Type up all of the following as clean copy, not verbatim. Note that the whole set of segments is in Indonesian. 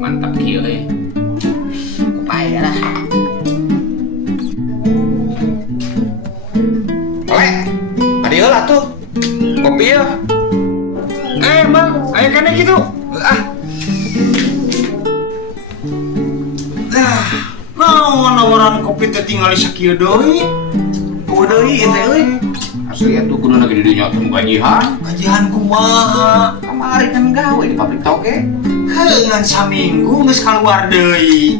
Mantap kieu euy. Upaya lah. Oleh. Adi heula tuh. Kopi ya. Mang, aya kana gitu. Naon nawaran kopi teh tinggal sakieu deui. Kudu deui ieu teh euy. Asli atuh kudu lagi di dinya temu gajihan. Gajihan kumaha? Kamari kan gawe di pabrik toge. Heungan saminggu geus kaluar deui.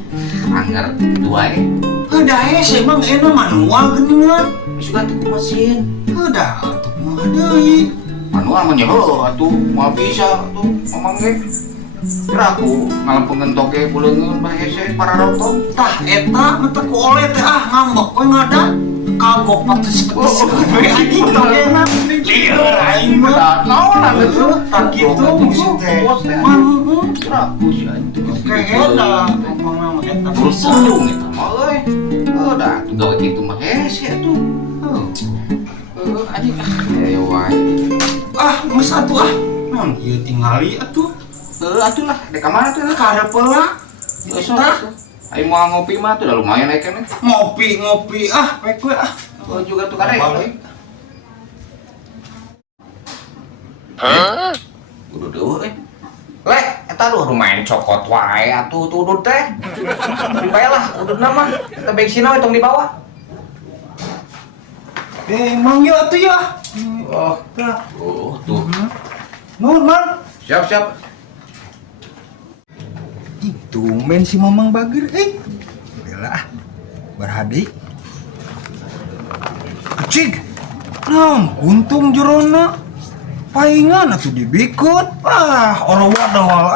Angger itu wae. Heudah hese Mang ena manual geuningan. Suka tuh ku mesin. Heudah atuh kumaha deui. Manual mah nyeho atuh moal bisa atuh ngomong ge. Keraku ngalempengeun toge buleungeun bae hese para rontong. Tah eta mah teu ku oleh teh ngambek we ngada. Kagok patuh sepetes we anjing togena. Lieur aing mah. Naon atuh? Tak kitu musuh teh. Keraku si anjing. Oke eta pokona mah eta Terus ujung eta mah euy. Udah tuh gawe kitu mah hese atuh. Anjing ayo wae. Geus atuh naon ieu tingali atuh. Atuh lah, di kamar tuh lah. Karep heula. Tah. Ayo mau ngopi mah tuh udah lumayan ya kan. Ngopi pek we Oh juga tuh kare. Udah dulu Le, eta duh lumayan cokot wae atuh tuh udud teh. Baiklah, ududna mah kita bensin we tong di bawah. Mang yo atuh ya. Oh, tuh. Nuhun Mang. Siap. Itu men si Mamang Bagir bela berhadi cik naon kuntung jerona paingan atuh dibikut orang wadah